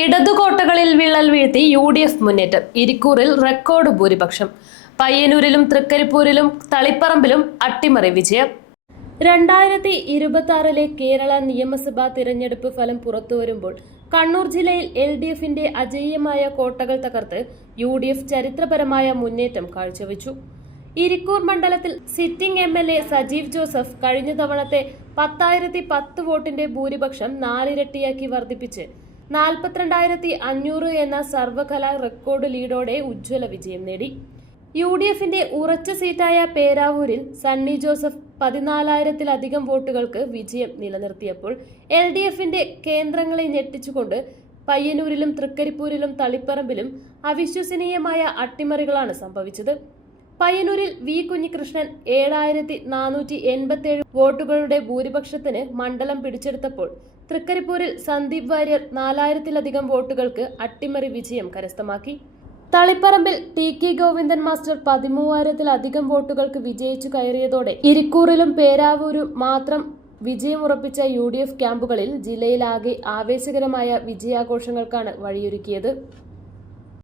ഇടതുകോട്ടകളിൽ വിള്ളൽ വീഴ്ത്തി UDF മുന്നേറ്റം. ഇരിക്കൂറിൽ റെക്കോർഡ് ഭൂരിപക്ഷം. പയ്യന്നൂരിലും തൃക്കരിപ്പൂരിലും തളിപ്പറമ്പിലും അട്ടിമറി വിജയം. 2026 കേരള നിയമസഭാ തിരഞ്ഞെടുപ്പ് ഫലം പുറത്തുവരുമ്പോൾ കണ്ണൂർ ജില്ലയിൽ LDFന്റെ അജയ്യമായ കോട്ടകൾ തകർത്ത് UDF ചരിത്രപരമായ മുന്നേറ്റം കാഴ്ചവെച്ചു. ഇരിക്കൂർ മണ്ഡലത്തിൽ സിറ്റിംഗ് MLA സജീവ് ജോസഫ് കഴിഞ്ഞ തവണത്തെ 10,010 വോട്ടിന്റെ ഭൂരിപക്ഷം 4 ഇരട്ടിയാക്കി വർദ്ധിപ്പിച്ച് 42,500 എന്ന സർവകലാ റെക്കോർഡ് ലീഡോടെ ഉജ്ജ്വല വിജയം നേടി. UDFന്റെ ഉറച്ച സീറ്റായ പേരാവൂരിൽ സണ്ണി ജോസഫ് 14,000-ലധികം വോട്ടുകൾക്ക് വിജയം നിലനിർത്തിയപ്പോൾ LDFന്റെ കേന്ദ്രങ്ങളെ ഞെട്ടിച്ചുകൊണ്ട് പയ്യന്നൂരിലും തൃക്കരിപ്പൂരിലും തളിപ്പറമ്പിലും അവിശ്വസനീയമായ അട്ടിമറികളാണ് സംഭവിച്ചത്. പയ്യന്നൂരിൽ V കുഞ്ഞികൃഷ്ണൻ 7,487 വോട്ടുകളുടെ ഭൂരിപക്ഷത്തിന് മണ്ഡലം പിടിച്ചെടുത്തപ്പോൾ തൃക്കരിപ്പൂരിൽ സന്ദീപ് വാര്യർ 4,000-ലധികം വോട്ടുകൾക്ക് അട്ടിമറി വിജയം കരസ്ഥമാക്കി. തളിപ്പറമ്പിൽ TK ഗോവിന്ദൻ മാസ്റ്റർ 13,000-ലധികം വോട്ടുകൾക്ക് വിജയിച്ചു കയറിയതോടെ ഇരിക്കൂറിലും പേരാവൂരും മാത്രം വിജയമുറപ്പിച്ച UDF ക്യാമ്പുകളിൽ ജില്ലയിലാകെ ആവേശകരമായ വിജയാഘോഷങ്ങൾക്കാണ് വഴിയൊരുക്കിയത്.